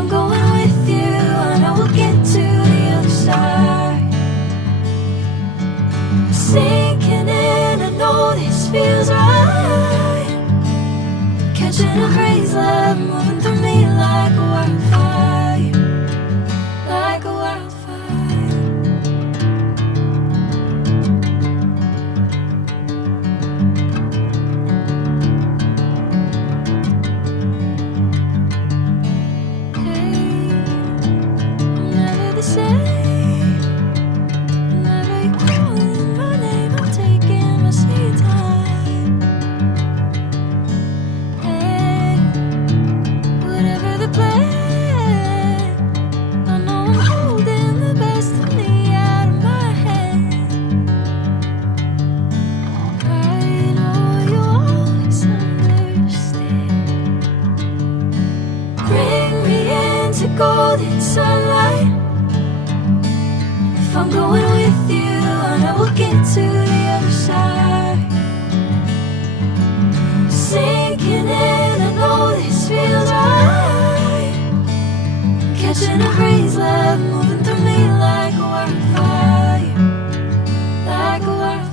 I'm going with you, I know we'll get to the other side. Sinking in, I know this feels right. Catching a crazy love, moving through me like a wildfire, like a wildfire. Hey, I'm never the same. Whenever you're calling my name, I'm taking my sweet time. Hey, whatever the plan, I know I'm holding the best of me out of my hand. I know you always understand. Bring me into golden sunlight. If I'm going with you, I know we'll get to the other side. Sinking in, I know this feels right. Catching a crazy love, moving through me like a wildfire, like a wildfire.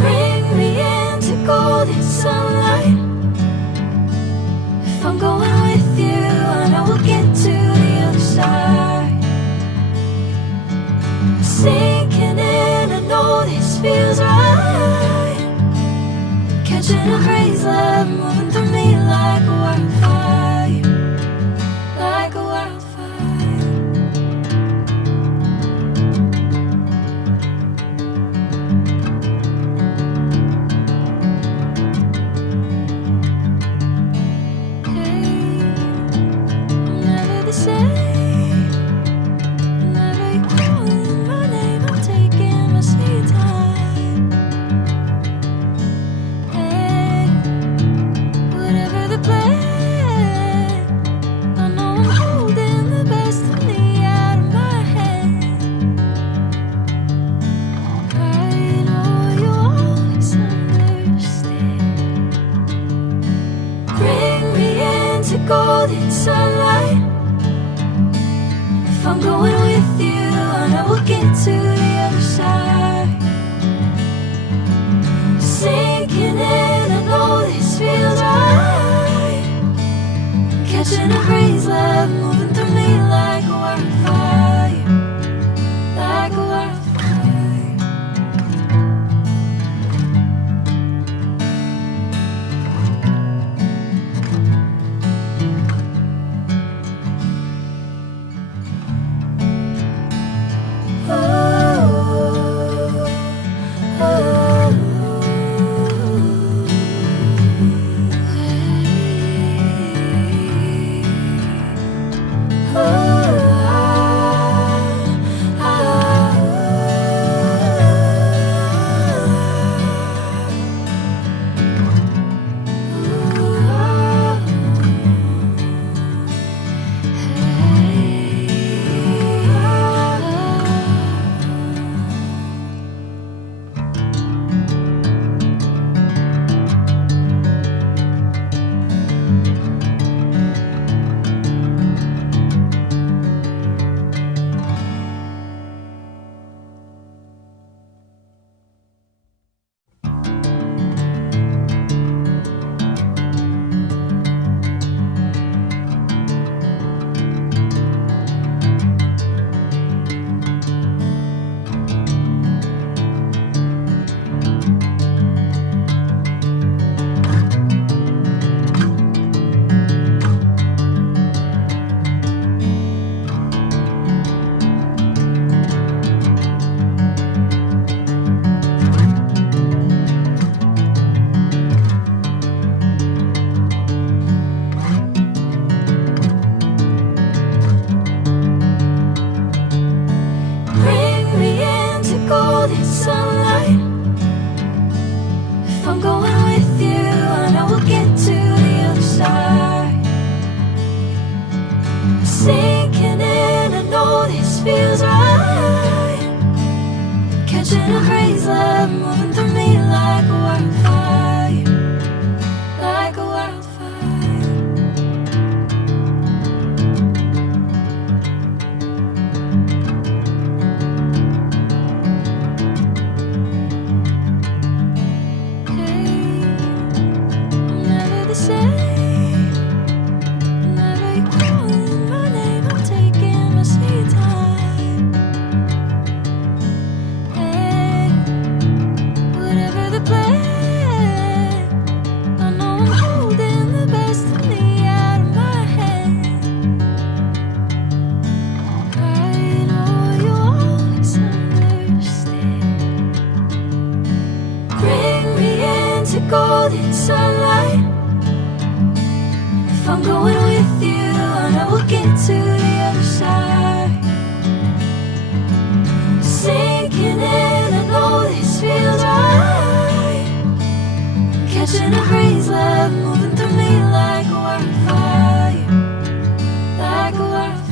Bring me into golden sunlight. If I'm going with you, I know we'll get to the other side. Sinking in, I know this feels right. Catching a crazy love, moving through me like a wildfire, like a wildfire. Hey, I'm never the same. Whenever you're calling my name, I'm taking my sweet time. Hey, whatever the plan, I know I'm holding the best of me out of my hand. I know you always understand. Bring me into golden sunlight. If I'm going with you, I know we'll get to the other side. Sinking in, I know this feels right. Catching a crazy love, moving through me like a wildfire, like a wildfire. sunlight. If I'm going with you, I know we'll get to the other side. Sinking in, I know this feels right. Catching a breeze, love moving through me like a wildfire, like a wildfire. Golden sunlight. If I'm going with you, I know we'll get to the other side. Sinking in, I know this feels right. Catching a breeze, love moving through me like a wildfire, like a wildfire.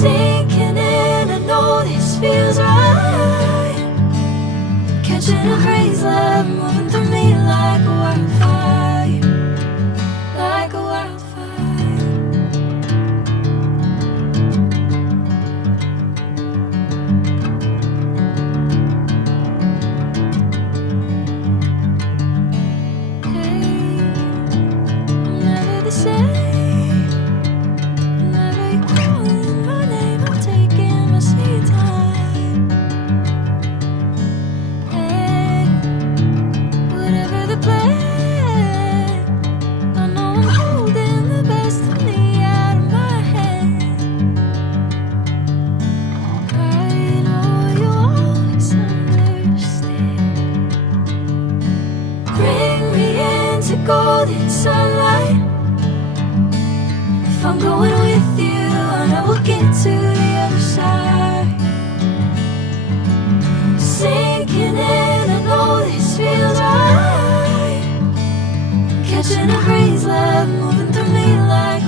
Sinking in, I know this feels right. Catching a breeze, love moving through me like a wildfire, like a wildfire. Hey, I'm never the same. Golden sunlight. If I'm going with you, I know we'll get to the other side. Sinking in, I know this feels right. Catching a breeze, love moving through me like